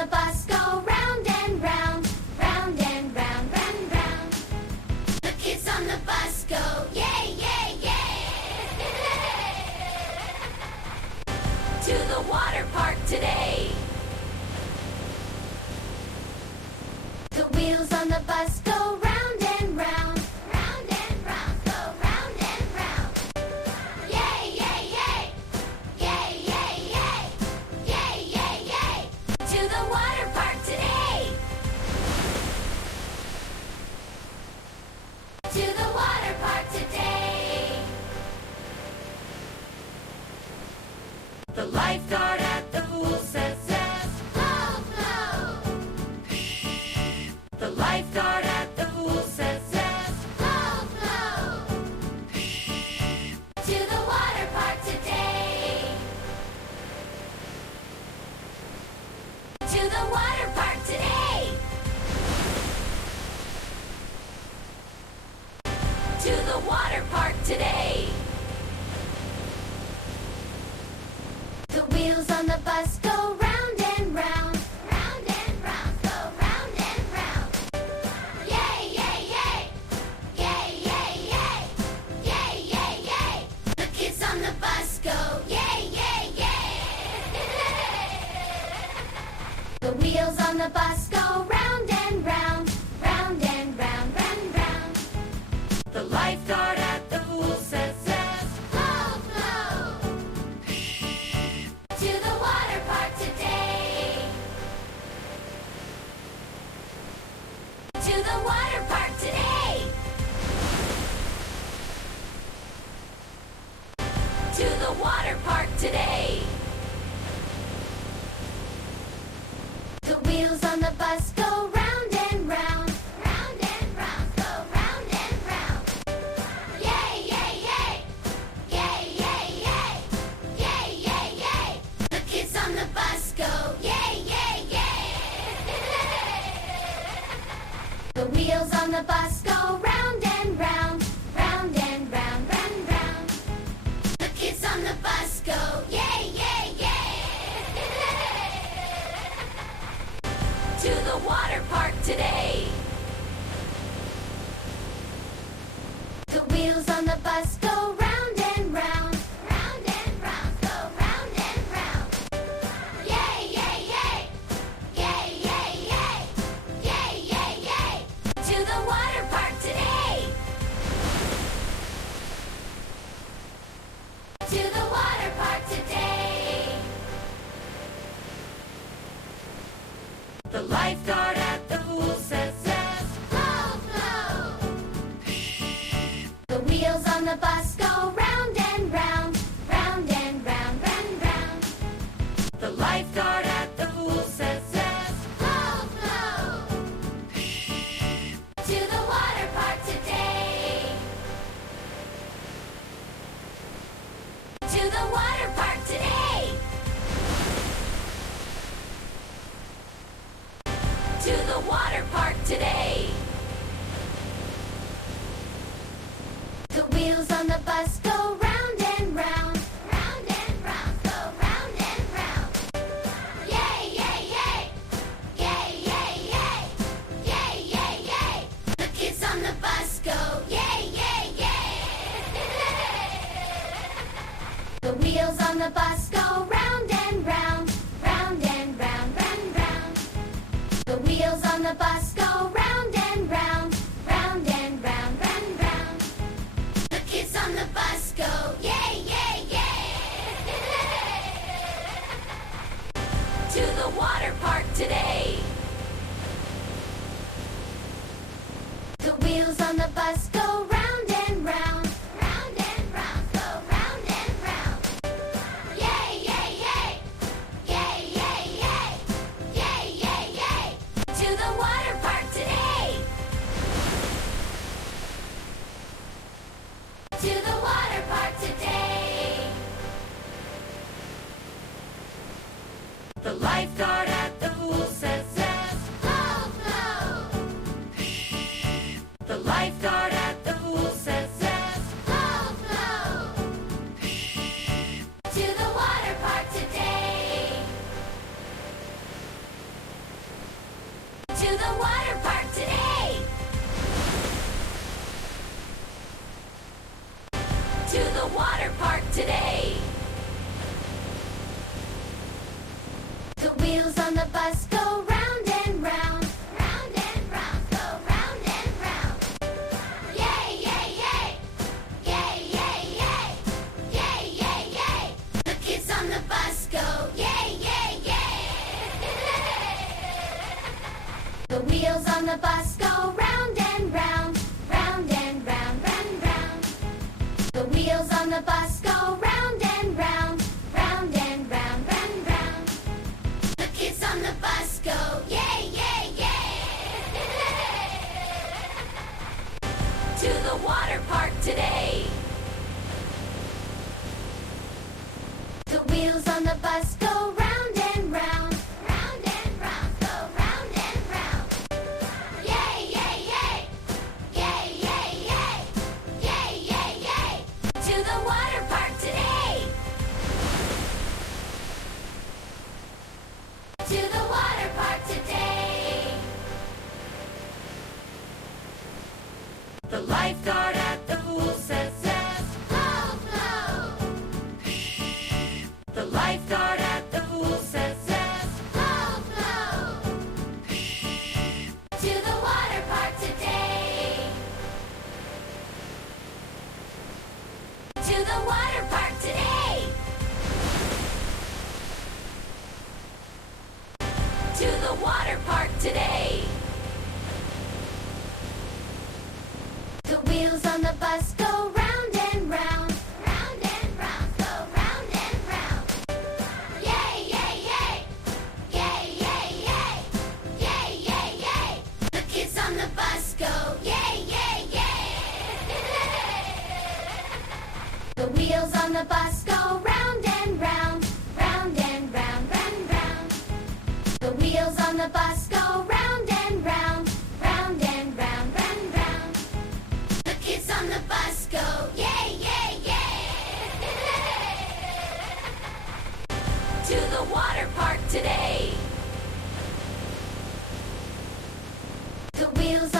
the bus go round and round, round and round, round, round. The kids on the bus go yay, yay, yay. To the water park today. The wheels on the bus go round and round, round and round, go round and round. Yay, yay, yay. Yay, yay, yay. Yay, yay, yay. To the water park today. To the water park today. The lifeguard at the pool says yes. Flow, flow. The lifeguard at the pool says yes. Flow, flow. To the water park today. To the water park today. To the water park today. The wheels on the bus go round and round, round and round, go round and round. Yay, yay, yay. Yay, yay, yay. Yay, yay, yay. The kids on the bus go yay, yay, yay. The wheels on the bus go round and round, round and round, round, round. The lifeguard at the pool says yes. Flow, flow. To the water park today. To the water park today. To the water park today. The wheels on the bus go round and round, round and round, go round and round. Yay, yay, yay. Yay, yay, yay. Yay, yay, yay. The kids on the bus go yay, yay, yay. The wheels on the bus go round and round, round and round, round, round. The kids on the bus go yay, yay, yay. To the water park today. The wheels on the bus go round and round, round and round, go round and round. Yay, yay, yay. Yay, yay, yay. Yay, yay, yay. To the water park today. To the water park today. The lifeguard at the pool says yes. Flow, flow. The wheels on the bus go round and round, round and round, round, round. The lifeguard at the pool says yes. Flow, flow. To the water park today. To the water park today. To the water park today. The wheels on the bus go round and round, round and round, go round and round. Yay, yay, yay. Yay, yay, yay. Yay, yay, yay. The kids on the bus go yay, yay, yay. The wheels on the bus go round and round, round and round, round, round. The wheels on the bus go round and round, round and round, round, round. The kids on the bus go yay, yay, yay. To the water park today. The wheels on the bus go round and round, round and round, go round and round. Yay, yay, yay. Yay, yay, yay. Yay, yay, yay. To the water park today. To the water park today. The lifeguard at the pool says yes. Flow, flow. The lifeguard at the pool the water park today. To the water park today. The wheels on the bus go round and round. Round and round, go round and round. Yay, yay, yay. Yay, yay, yay. Yay, yay, yay. The kids on the bus go yay, yay, yay. The wheels on the bus go round and round. Round and round, round, round. The wheels on the bus go round and round. Round and round, round, round. The kids on the bus go yay, yay, yay. To the water park today. The wheels on the bus go round and round. Round and round, go round and round. Yay, yay, yay. Yay, yay, yay. Yay, yay, yay. To the water park today. To the water park today. The lifeguard at the pool says yes. Flow, flow. The lifeguard at the pool says yes. Flow, flow. To the water park today. To the water park today. To the water park today. The wheels on the bus go round and round. Round and round, go round and round. Yay, yay, yay. Yay, yay, yay. Yay, yay, yay. The kids on the bus go yay, yay, yay. The wheels on the bus go round and round. Round and round, round, round. The wheels on the bus go round and round. Round and round, round, round. The kids on the bus go yay, yay, yay. To the water park today. The wheels